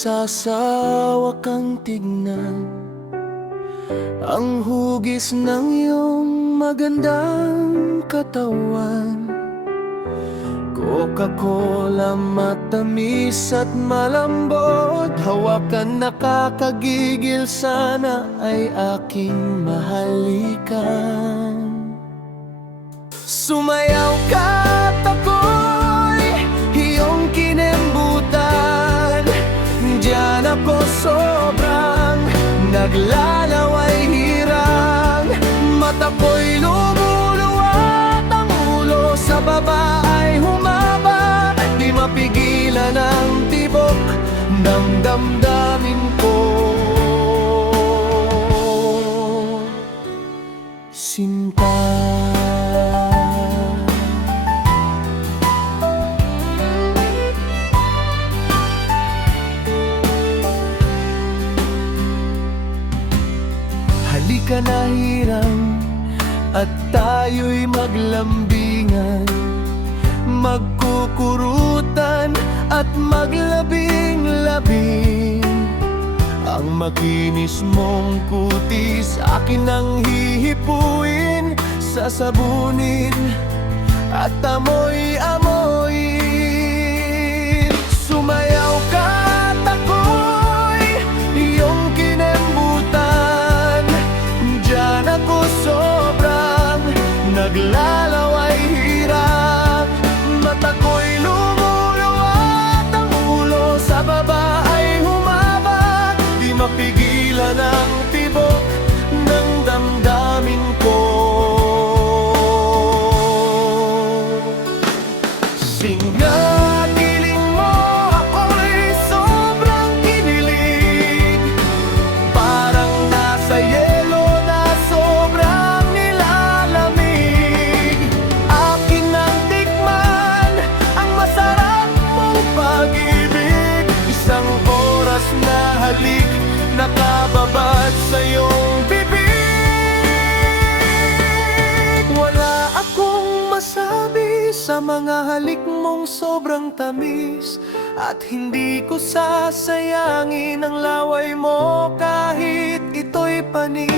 magsasawa kang tignan ang hugis ng iyong magandang katawan. Coca-Cola, matamis at malambot, hawakan nakakagigil, sana ay aking mahalikan. Sumayaw ka at ako'y iyong kinembutan. Diyan ako sobrang naglalaway hirang, mata ko'y lumuluwat, ang ulo sa baba ay humaba. Di mapigilan ang tibok ng damdamin ko. Sinta, halika na hirang at tayo'y maglambingan, magkukurutan at maglabing-labing. Ang makinis mong kutis akin ang hihipuin, sasabunin at amoy-amoyin. Sumayaw ka at ako'y iyong kinembutan. Diyan ako sobrang naglalaway hirap, mata ko'y lumuluwat, ang ulo sa baba ay humaba. Di mapigilan ang tibok ng damdamin ko. Singa giling mo, ako'y sobrang kinilig, parang nasa yelo na sobrang nilalamig. Akin ang tikman ang masarap mong pag-ibig, isang oras na halik nakababad sa iyong bibig. Wala akong masabi sa mga halik mong sobrang tamis, at hindi ko sasayangin ang laway mo kahit ito'y panis.